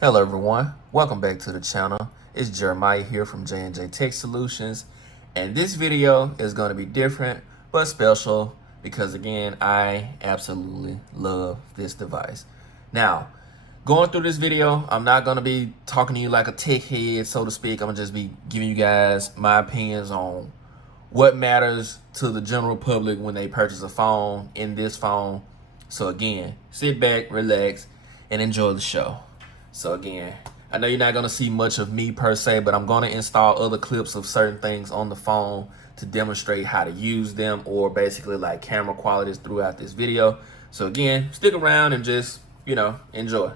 Hello everyone, welcome back to the channel. It's Jeremiah here from J&J Tech Solutions, and this video is going to be different but special because again, I absolutely love this device. Now, going through this video, I'm not going to be talking to you like a tech head, so to speak. I'm going to just be giving you guys my opinions on what matters to the general public when they purchase a phone in this phone. So again, sit back, relax, and enjoy the show. So again, I know you're not gonna see much of me per se, but I'm gonna install other clips of certain things on the phone to demonstrate how to use them, or basically like camera qualities throughout this video. So again, stick around and just, enjoy.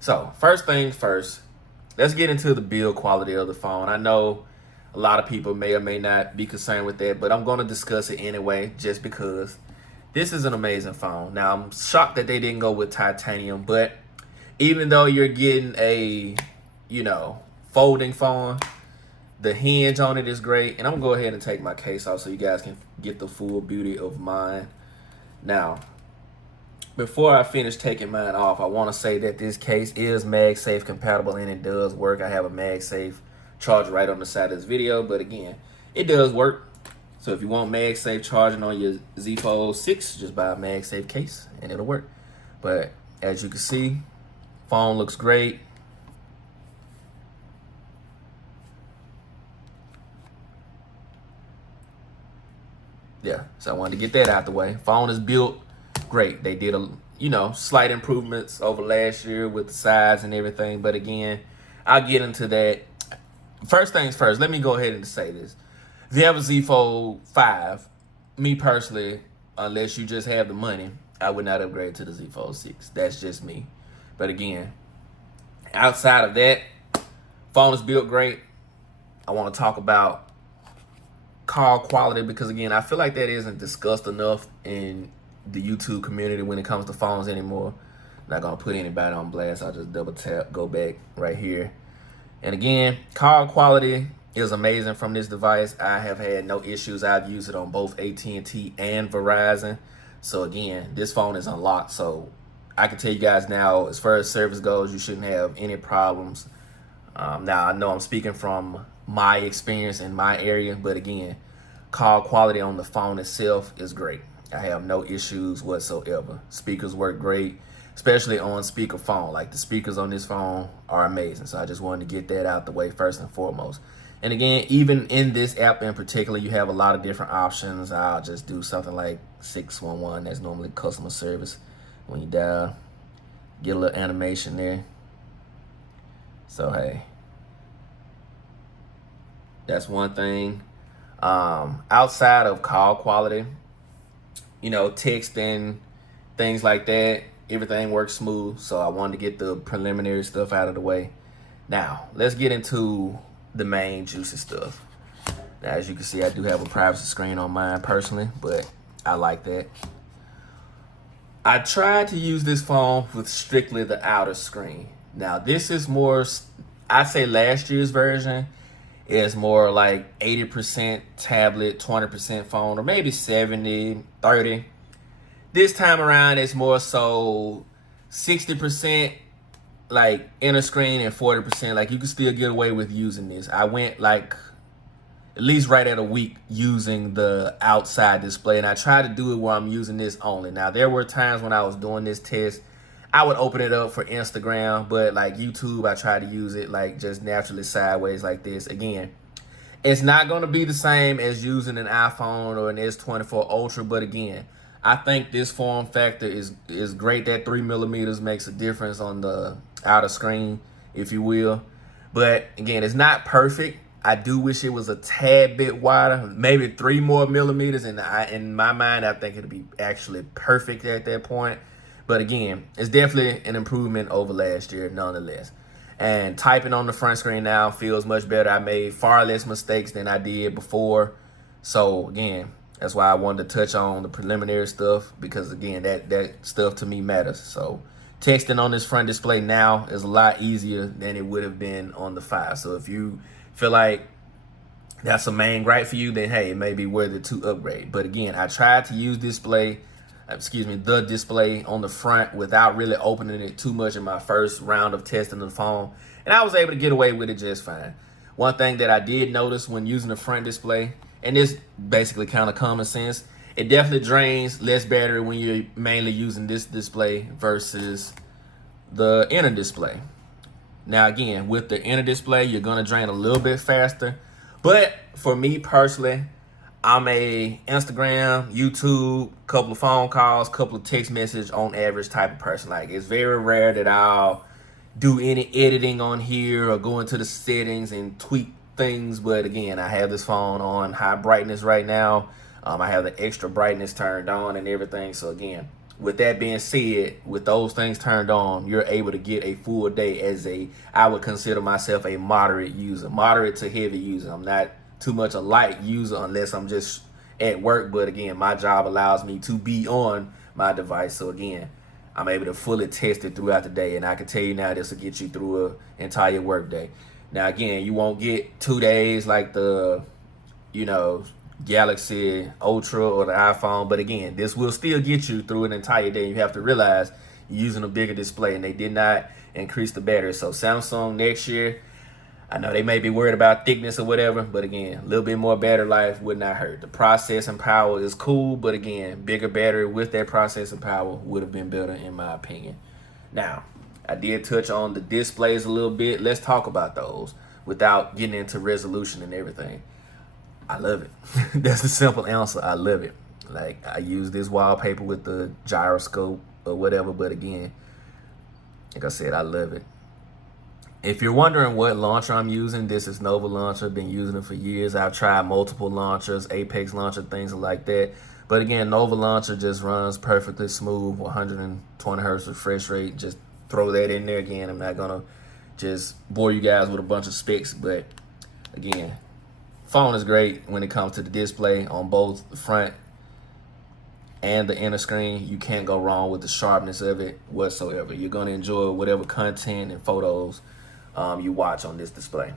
So first things first, let's get into the build quality of the phone. I know a lot of people may or may not be concerned with that, but I'm gonna discuss it anyway, just because this is an amazing phone. Now, I'm shocked that they didn't go with titanium, but even though you're getting a, folding phone, the hinge on it is great. And I'm gonna go ahead and take my case off so you guys can get the full beauty of mine. Now, before I finish taking mine off, I wanna say that this case is MagSafe compatible and it does work. I have a MagSafe charger right on the side of this video, but again, it does work. So if you want MagSafe charging on your Z Fold 6, just buy a MagSafe case and it'll work. But as you can see, phone looks great. Yeah, so I wanted to get that out the way. Phone is built great. They did slight improvements over last year with the size and everything. But again, I'll get into that. First things first, let me go ahead and say this. If you have a Z Fold 5, me personally, unless you just have the money, I would not upgrade to the Z Fold 6. That's just me. But again, outside of that, phone is built great. I want to talk about call quality because again, I feel like that isn't discussed enough in the YouTube community when it comes to phones anymore. I'm not gonna put anybody on blast. I'll just double tap, go back right here. And again, call quality is amazing from this device. I have had no issues. I've used it on both AT&T and Verizon. So again, this phone is unlocked. So I can tell you guys now, as far as service goes, you shouldn't have any problems. Now, I know I'm speaking from my experience in my area, but again, call quality on the phone itself is great. I have no issues whatsoever. Speakers work great, especially on speakerphone. Like the speakers on this phone are amazing. So I just wanted to get that out the way first and foremost. And again, even in this app in particular, you have a lot of different options. I'll just do something like 611. That's normally customer service. When you dial, get a little animation there. So hey, that's one thing. Outside of call quality, texting, things like that, everything works smooth. So I wanted to get the preliminary stuff out of the way. Now, let's get into the main juicy stuff. Now, as you can see, I do have a privacy screen on mine personally, but I like that. I tried to use this phone with strictly the outer screen. Now, this is more, I'd say last year's version is more like 80% tablet, 20% phone, or maybe 70, 30. This time around, it's more so 60% like inner screen and 40%. Like you can still get away with using this. I went like at least right at a week using the outside display, and I tried to do it where I'm using this only. Now, there were times when I was doing this test, I would open it up for Instagram, but like YouTube, I tried to use it like just naturally sideways like this. Again, it's not going to be the same as using an iPhone or an S24 Ultra, but again, I think this form factor is great. That 3mm makes a difference on the outer screen, if you will. But again, it's not perfect. I do wish it was a tad bit wider, maybe 3 more millimeters. And in my mind, I think it'll be actually perfect at that point. But again, it's definitely an improvement over last year, nonetheless. And typing on the front screen now feels much better. I made far less mistakes than I did before. So again, that's why I wanted to touch on the preliminary stuff, because again, that stuff to me matters. So texting on this front display now is a lot easier than it would have been on the 5. So if you feel like that's a main gripe for you, then hey, it may be worth it to upgrade. But again, I tried to use display the display on the front without really opening it too much in my first round of testing the phone. And I was able to get away with it just fine. One thing that I did notice when using the front display, and this basically kind of common sense, it definitely drains less battery when you're mainly using this display versus the inner display. Now again, with the inner display, you're gonna drain a little bit faster. But for me personally, I'm a Instagram, YouTube, couple of phone calls, couple of text message on average type of person. Like, it's very rare that I'll do any editing on here or go into the settings and tweak things. But again, I have this phone on high brightness right now. I have the extra brightness turned on and everything. So again, with that being said, with those things turned on, you're able to get a full day as I would consider myself a moderate user, moderate to heavy user. I'm not too much a light user unless I'm just at work. But again, my job allows me to be on my device. So again, I'm able to fully test it throughout the day. And I can tell you now, this will get you through an entire work day. Now, again, you won't get 2 days like the, Galaxy Ultra or the iPhone. But again, this will still get you through an entire day. You have to realize you're using a bigger display and they did not increase the battery. So Samsung next year, I know they may be worried about thickness or whatever, but again, a little bit more battery life would not hurt. The processing power is cool, but again, bigger battery with that processing power would have been better in my opinion. Now, I did touch on the displays a little bit. Let's talk about those without getting into resolution and everything. I love it. That's the simple answer. I love it. Like, I use this wallpaper with the gyroscope or whatever, but again, like I said, I love it. If you're wondering what launcher I'm using, this is Nova Launcher. Been using it for years. I've tried multiple launchers, Apex Launcher, things like that. But again, Nova Launcher just runs perfectly smooth, 120 hertz refresh rate. Just throw that in there again. I'm not gonna just bore you guys with a bunch of specs, but again, phone is great when it comes to the display on both the front and the inner screen. You can't go wrong with the sharpness of it whatsoever. You're gonna enjoy whatever content and photos you watch on this display.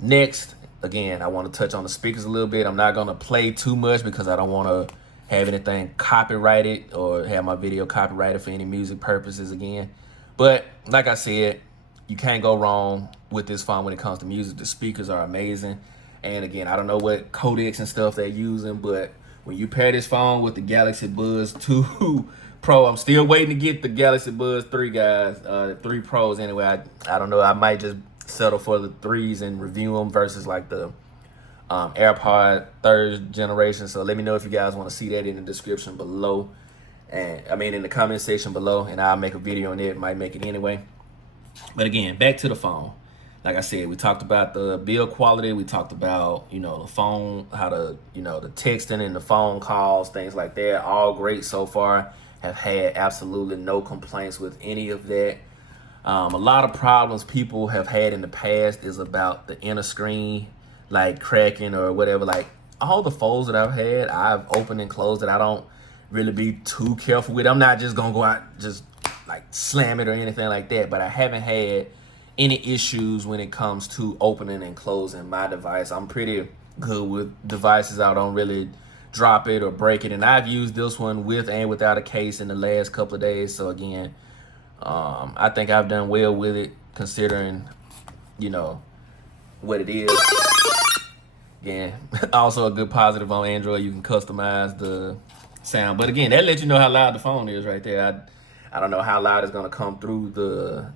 Next, again, I want to touch on the speakers a little bit. I'm not gonna play too much because I don't want to have anything copyrighted or have my video copyrighted for any music purposes again. But like I said, you can't go wrong with this phone when it comes to music. The speakers are amazing. And again, I don't know what codecs and stuff they're using, but when you pair this phone with the Galaxy Buds 2 Pro, I'm still waiting to get the Galaxy Buds 3, guys. 3 Pros anyway. I don't know. I might just settle for the 3s and review them versus like the AirPod 3rd generation. So let me know if you guys want to see that in the description below. And I mean in the comment section below, and I'll make a video on it. Might make it anyway. But again, back to the phone. Like I said, we talked about the build quality. We talked about, the phone, how to, the texting and the phone calls, things like that. All great so far. Have had absolutely no complaints with any of that. A lot of problems people have had in the past is about the inner screen, like cracking or whatever. Like all the phones that I've had, I've opened and closed it. I don't really be too careful with it. I'm not just gonna go out just like slam it or anything like that, but I haven't had any issues when it comes to opening and closing my device. I'm pretty good with devices. I don't really drop it or break it, and I've used this one with and without a case in the last couple of days. So again, I think I've done well with it considering what it is. Again, also a good positive on Android, you can customize the sound, but again, that lets you know how loud the phone is right there. I don't know how loud it's gonna come through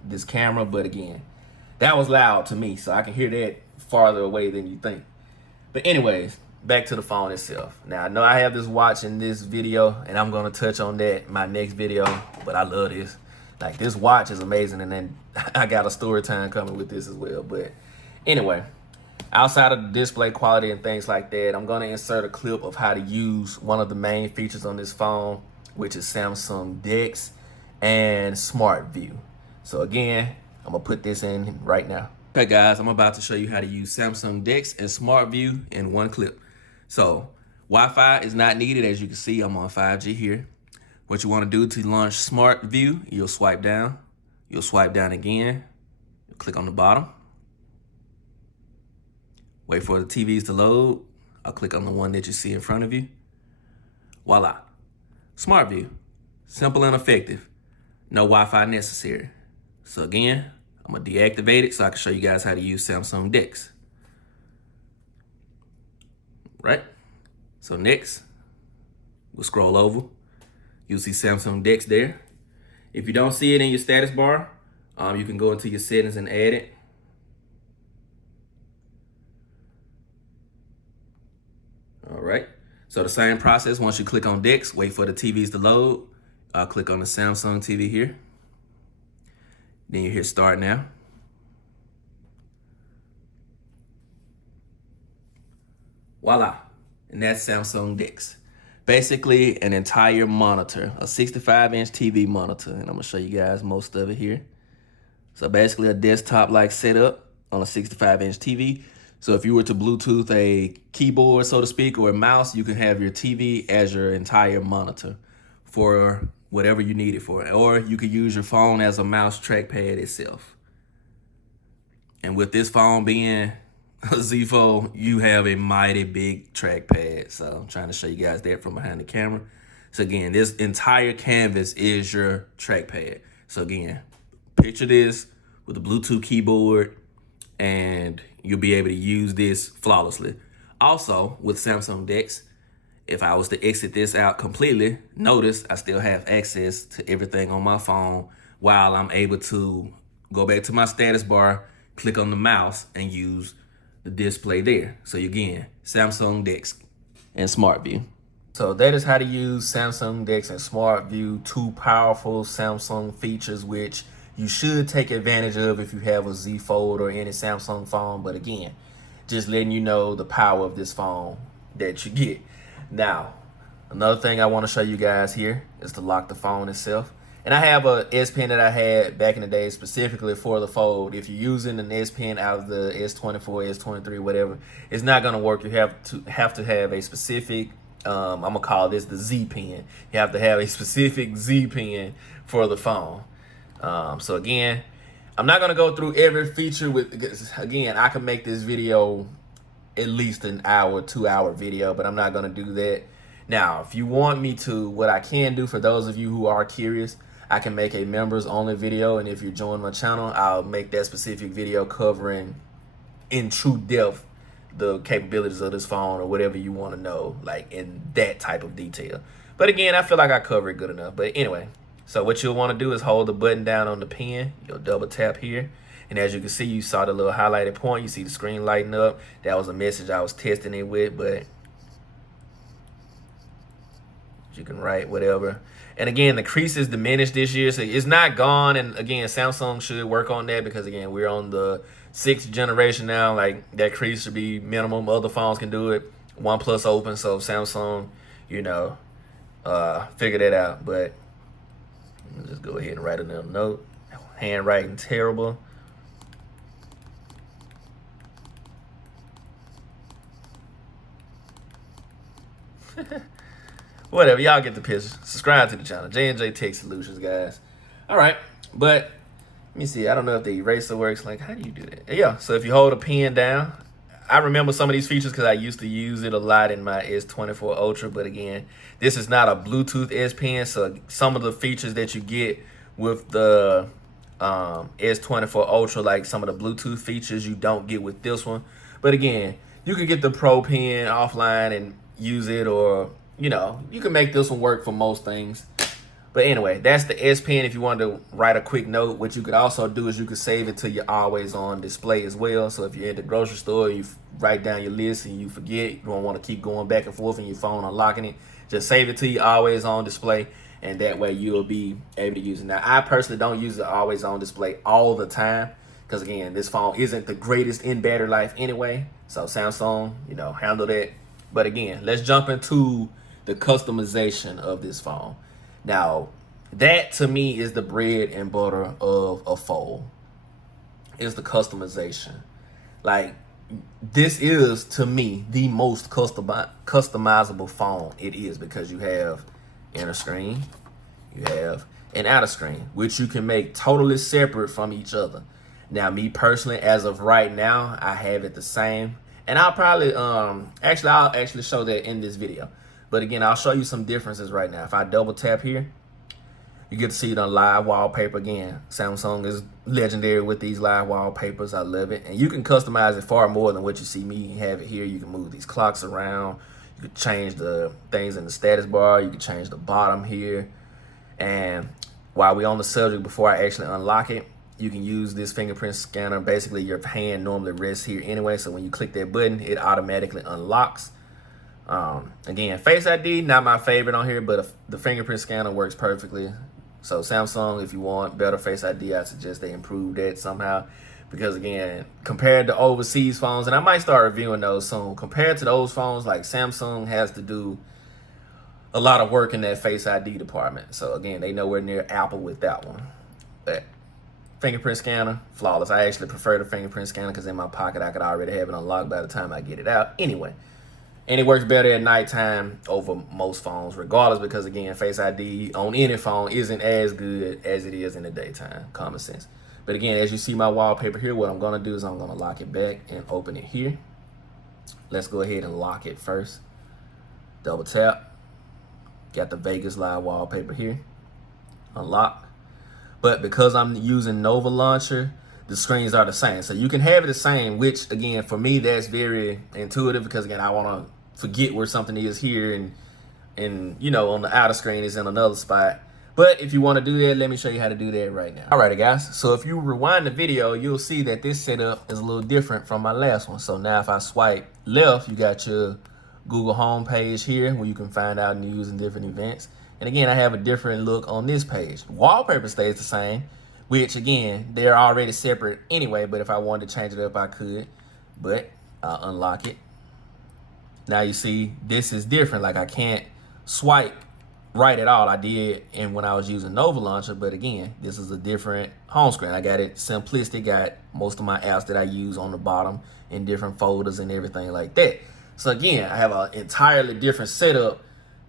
this camera, but again, that was loud to me, so I can hear that farther away than you think. But anyways, back to the phone itself. Now, I know I have this watch in this video, and I'm gonna touch on that in my next video, but I love this. Like, this watch is amazing, and then I got a story time coming with this as well. But anyway, outside of the display quality and things like that, I'm gonna insert a clip of how to use one of the main features on this phone, which is Samsung DeX and Smart View. So again, I'm gonna put this in right now. Okay guys, I'm about to show you how to use Samsung DeX and Smart View in one clip. So Wi-Fi is not needed. As you can see, I'm on 5G here. What you want to do to launch Smart View, you'll swipe down again, you'll click on the bottom, wait for the TVs to load. I'll click on the one that you see in front of you. Voila. SmartView, simple and effective. No Wi-Fi necessary. So again, I'm gonna deactivate it so I can show you guys how to use Samsung DeX. Right? So next, we'll scroll over. You'll see Samsung DeX there. If you don't see it in your status bar, you can go into your settings and add it. All right. So the same process, once you click on DeX, wait for the TVs to load. I'll click on the Samsung TV here. Then you hit start now. Voila. And that's Samsung DeX. Basically an entire monitor, a 65-inch TV monitor. And I'm gonna show you guys most of it here. So basically a desktop-like setup on a 65-inch TV. So if you were to Bluetooth a keyboard, so to speak, or a mouse, you can have your TV as your entire monitor for whatever you need it for. Or you could use your phone as a mouse trackpad itself. And with this phone being a Z Fold, you have a mighty big trackpad. So I'm trying to show you guys that from behind the camera. So again, this entire canvas is your trackpad. So again, picture this with a Bluetooth keyboard and you'll be able to use this flawlessly. Also, with Samsung DeX, if I was to exit this out completely, notice I still have access to everything on my phone while I'm able to go back to my status bar, click on the mouse, and use the display there. So again, Samsung DeX and SmartView. So that is how to use Samsung DeX and SmartView, two powerful Samsung features which you should take advantage of if you have a Z Fold or any Samsung phone. But again, just letting you know the power of this phone that you get. Now, another thing I want to show you guys here is to lock the phone itself. And I have a S Pen that I had back in the day specifically for the Fold. If you're using an S Pen out of the S24, S23, whatever, it's not going to work. You have to have a specific, I'm going to call this the Z Pen. You have to have a specific Z Pen for the phone. So again, I'm not going to go through every feature because again, I can make this video at least an hour, 2-hour video, but I'm not going to do that. Now, if you want me to, what I can do for those of you who are curious, I can make a members only video. And if you join my channel, I'll make that specific video covering in true depth the capabilities of this phone or whatever you want to know, like in that type of detail. But again, I feel like I cover it good enough. But anyway, so what you'll want to do is hold the button down on the pen. You'll double tap here. And as you can see, you saw the little highlighted point. You see the screen lighting up. That was a message I was testing it with, but you can write whatever. And again, the crease is diminished this year, so it's not gone. And again, Samsung should work on that because again, we're on the 6th generation now. Like that crease should be minimum. Other phones can do it. OnePlus open, so Samsung, you know, figure that out. But let's just go ahead and write another note. Handwriting terrible. Whatever, y'all get the picture. Subscribe to the channel, J&J Tech Solutions, guys. All right, but let me see. I don't know if the eraser works. Like, how do you do that? Yeah, so if you hold a pen down, I remember some of these features because I used to use it a lot in my S24 Ultra. But again, this is not a Bluetooth S Pen, so some of the features that you get with the S24 Ultra, like some of the Bluetooth features, you don't get with this one. But again, you can get the Pro Pen offline and use it, or you know, you can make this one work for most things. But anyway, that's the S Pen if you want to write a quick note. What you could also do is you could save it to your always on display as well. So if you're at the grocery store, you write down your list and you forget, you don't want to keep going back and forth in your phone unlocking it, just save it to your always on display, and that way you'll be able to use it. Now, I personally don't use the always on display all the time because again, this phone isn't the greatest in battery life anyway. So Samsung, you know, handle that. But again, let's jump into the customization of this phone. Now, that to me is the bread and butter of a Fold, is the customization. Like, this is, to me, the most customizable phone it is, because you have inner screen, you have an outer screen, which you can make totally separate from each other. Now, me personally, as of right now, I have it the same. And I'll probably, I'll actually show that in this video. But again, I'll show you some differences right now. If I double tap here, you get to see the live wallpaper again. Samsung is legendary with these live wallpapers. I love it. And you can customize it far more than what you see me have it here. You can move these clocks around. You can change the things in the status bar. You can change the bottom here. And while we're on the subject, before I actually unlock it, you can use this fingerprint scanner. Basically, your hand normally rests here anyway. So when you click that button, it automatically unlocks. Again, Face ID, not my favorite on here, but the fingerprint scanner works perfectly. So Samsung, if you want better Face ID, I suggest they improve that somehow. Because again, compared to overseas phones, and I might start reviewing those soon, compared to those phones, like Samsung has to do a lot of work in that Face ID department. So again, they nowhere near Apple with that one. But fingerprint scanner, flawless. I actually prefer the fingerprint scanner because in my pocket, I could already have it unlocked by the time I get it out. Anyway. And it works better at nighttime over most phones, regardless, because again, Face ID on any phone isn't as good as it is in the daytime. Common sense. But again, as you see my wallpaper here, what I'm gonna do is I'm gonna lock it back and open it here. Let's go ahead and lock it first. Double tap. Got the Vegas live wallpaper here. Unlock. But because I'm using Nova Launcher, the screens are the same. So you can have it the same, which again, for me, that's very intuitive because again, I wanna forget where something is here and you know, on the outer screen is in another spot. But if you want to do that, let me show you how to do that right now. Alrighty guys, so if you rewind the video, you'll see that this setup is a little different from my last one. So now if I swipe left, you got your Google home page here where you can find out news and different events. And again, I have a different look on this page. Wallpaper stays the same, which again, they're already separate anyway, but if I wanted to change it up, I could. But I'll unlock it. Now you see, this is different. Like I can't swipe right at all. I did and when I was using Nova Launcher, but again, this is a different home screen. I got it simplistic, got most of my apps that I use on the bottom in different folders and everything like that. So again, I have an entirely different setup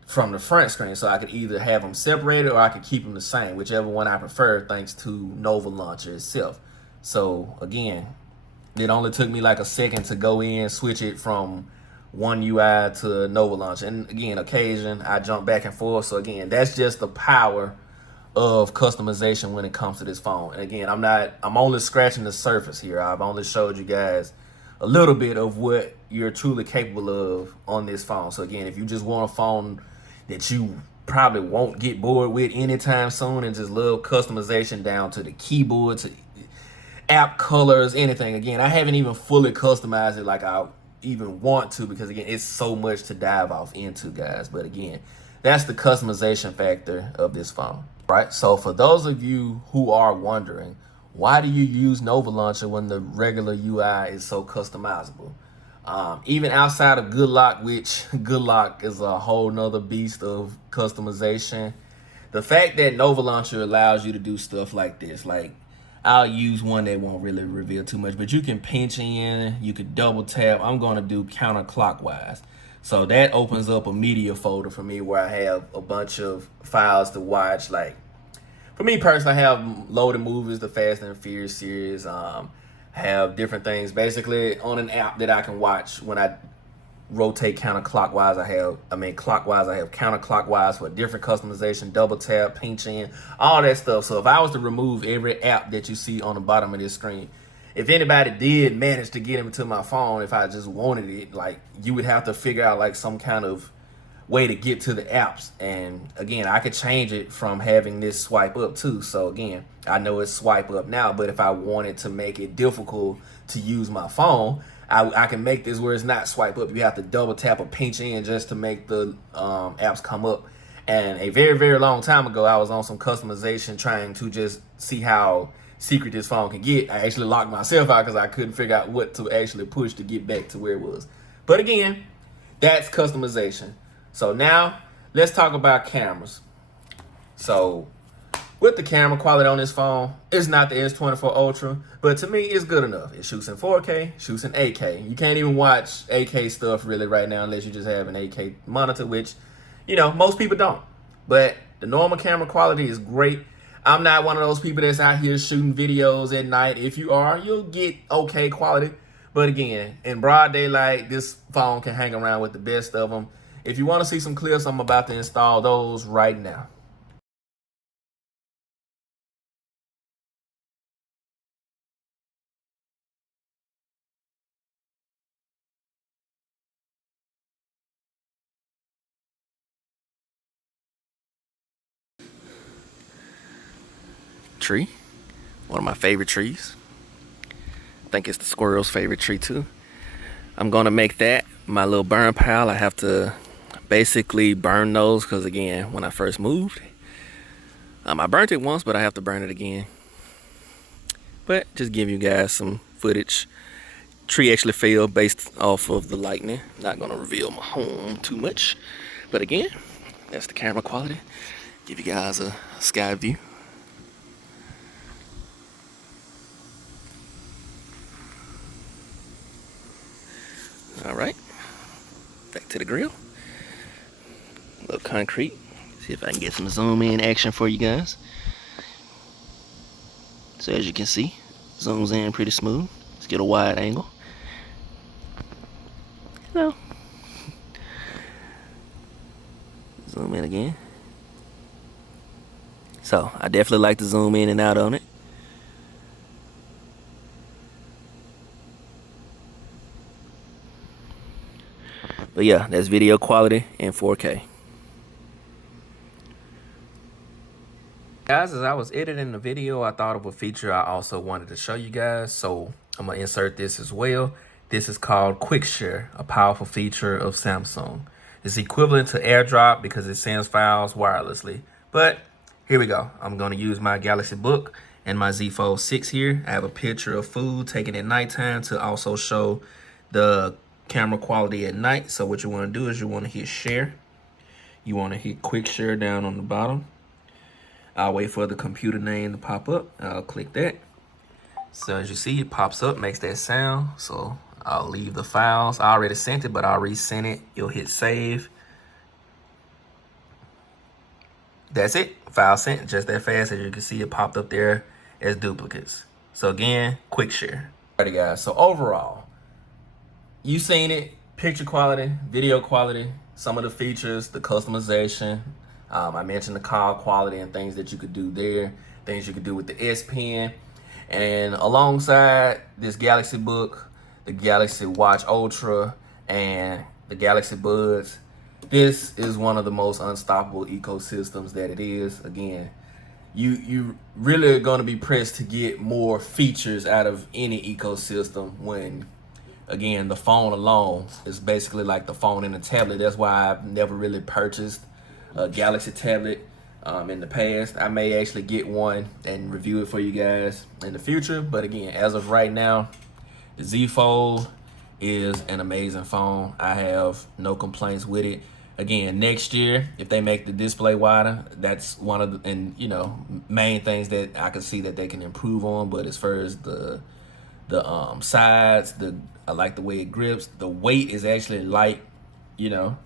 from the front screen. So I could either have them separated or I could keep them the same, whichever one I prefer, thanks to Nova Launcher itself. So again, it only took me like a second to go in, switch it from one UI to Nova Launcher. And again, occasion I jump back and forth. So again, that's just the power of customization when it comes to this phone. And again, I'm only scratching the surface here. I've only showed you guys a little bit of what you're truly capable of on this phone. So again, if you just want a phone that you probably won't get bored with anytime soon and just love customization down to the keyboard, to app colors, anything. Again, I haven't even fully customized it like I even want to because again, it's so much to dive off into, guys. But again, that's the customization factor of this phone, right? So for those of you who are wondering, why do you use Nova Launcher when the regular UI is so customizable? Even outside of Good Lock, which Good Lock is a whole nother beast of customization, the fact that Nova Launcher allows you to do stuff like this, like I'll use one that won't really reveal too much, but you can pinch in, you could double tap. I'm going to do counterclockwise. So that opens up a media folder for me where I have a bunch of files to watch. Like for me personally, I have loaded movies, the Fast and Furious series, have different things basically on an app that I can watch. When I rotate counterclockwise, I have counterclockwise for different customization, double tap, pinch in, all that stuff. So if I was to remove every app that you see on the bottom of this screen, if anybody did manage to get into my phone, if I just wanted it, like you would have to figure out like some kind of way to get to the apps. And again, I could change it from having this swipe up too. So again, I know it's swipe up now, but if I wanted to make it difficult to use my phone, I can make this where it's not swipe up. You have to double tap or pinch in just to make the apps come up. And a very, very long time ago, I was on some customization trying to just see how secret this phone can get. I actually locked myself out because I couldn't figure out what to actually push to get back to where it was. But again, that's customization. So now let's talk about cameras. So with the camera quality on this phone, it's not the S24 Ultra, but to me, it's good enough. It shoots in 4K, shoots in 8K. You can't even watch 8K stuff really right now unless you just have an 8K monitor, which, you know, most people don't. But the normal camera quality is great. I'm not one of those people that's out here shooting videos at night. If you are, you'll get okay quality. But again, in broad daylight, this phone can hang around with the best of them. If you want to see some clips, I'm about to install those right now. Tree, one of my favorite trees. I think it's the squirrel's favorite tree too. I'm gonna make that my little burn pile. I have to basically burn those because again, when I first moved, I burnt it once, but I have to burn it again. But just give you guys some footage. Tree actually fell based off of the lightning. Not gonna reveal my home too much, but again, that's the camera quality. Give you guys a sky view. All right, back to the grill. A little concrete. See if I can get some zoom in action for you guys. So as you can see, zooms in pretty smooth. Let's get a wide angle. Hello. Zoom in again. So I definitely like to zoom in and out on it. But yeah, that's video quality in 4K. Guys, as I was editing the video, I thought of a feature I also wanted to show you guys. So I'm gonna insert this as well. This is called Quick Share, a powerful feature of Samsung. It's equivalent to AirDrop because it sends files wirelessly. But here we go. I'm gonna use my Galaxy Book and my Z Fold 6 here. I have a picture of food taken at nighttime to also show the camera quality at night. So what you want to do is you want to hit share. You want to hit quick share down on the bottom. I'll wait for the computer name to pop up. I'll click that. So as you see, it pops up, makes that sound. So I'll leave the files. I already sent it, but I'll resend it. You'll hit save. That's it. File sent just that fast. As you can see, it popped up there as duplicates. So again, quick share. Alrighty guys, so overall, you seen it, picture quality, video quality, some of the features, the customization. I mentioned the call quality and things that you could do there, things you could do with the S Pen. And alongside this Galaxy Book, the Galaxy Watch Ultra, and the Galaxy Buds, this is one of the most unstoppable ecosystems that it is. Again, you really are going to be pressed to get more features out of any ecosystem when, again, the phone alone is basically like the phone and the tablet. That's why I've never really purchased a Galaxy tablet in the past. I may actually get one and review it for you guys in the future. But again, as of right now, the Z Fold is an amazing phone. I have no complaints with it. Again, next year, if they make the display wider, that's one of the, and you know, main things that I can see that they can improve on. But as far as the sides, I like the way it grips. The weight is actually light, you know,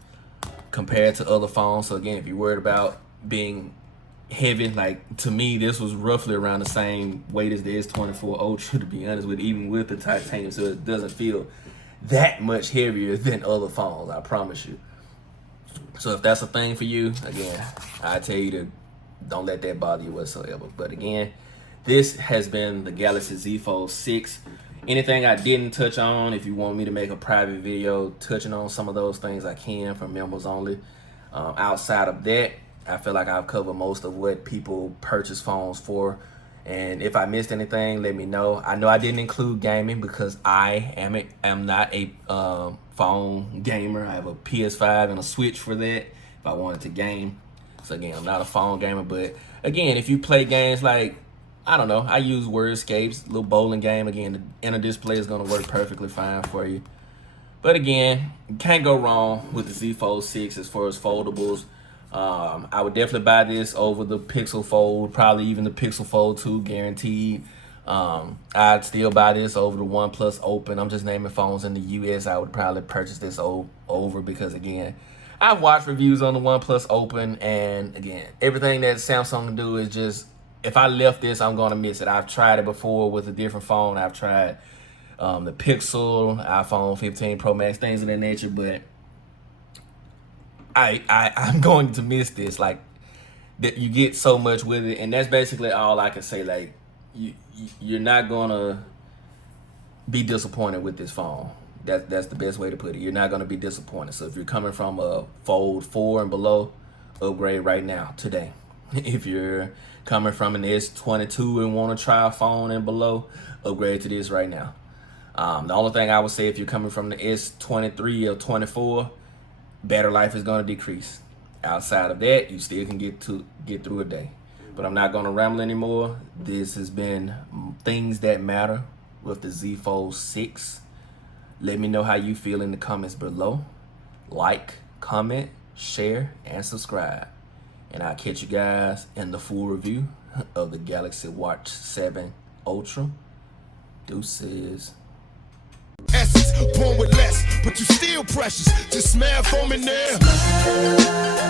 compared to other phones. So again, if you're worried about being heavy, like to me, this was roughly around the same weight as the S24 Ultra, to be honest with, even with the titanium. So it doesn't feel that much heavier than other phones, I promise you. So if that's a thing for you, again, I tell you to don't let that bother you whatsoever. But again, this has been the Galaxy Z Fold 6. Anything I didn't touch on, if you want me to make a private video touching on some of those things, I can, for members only. Outside of that, I feel like I've covered most of what people purchase phones for. And if I missed anything, let me know. I know I didn't include gaming because I am not a phone gamer. I have a PS5 and a Switch for that if I wanted to game. So again, I'm not a phone gamer. But again, if you play games like, I don't know, I use Wordscapes, little bowling game. Again, the inner display is going to work perfectly fine for you. But again, you can't go wrong with the Z Fold 6 as far as foldables. I would definitely buy this over the Pixel Fold, probably even the Pixel Fold 2, guaranteed. I'd still buy this over the OnePlus Open. I'm just naming phones in the US. I would probably purchase this over because, again, I've watched reviews on the OnePlus Open, and again, everything that Samsung can do is just, if I left this, I'm gonna miss it. I've tried it before with a different phone. I've tried the Pixel, iPhone 15 Pro Max, things of that nature, but I'm going to miss this. Like, that you get so much with it, and that's basically all I can say. Like, you're not gonna be disappointed with this phone. That's the best way to put it. You're not gonna be disappointed. So if you're coming from a Fold 4 and below, upgrade right now, today. If you're coming from an S22 and want to try a phone and below, upgrade to this right now. The only thing I would say, if you're coming from the S23 or 24, battery life is going to decrease. Outside of that, you still can get through a day. But I'm not going to ramble anymore. This has been Things That Matter with the Z Fold 6. Let me know how you feel in the comments below. Like, comment, share, and subscribe. And I'll catch you guys in the full review of the Galaxy Watch 7 Ultra. Deuces. Essence, born with less, but you still precious. Just smile for me now.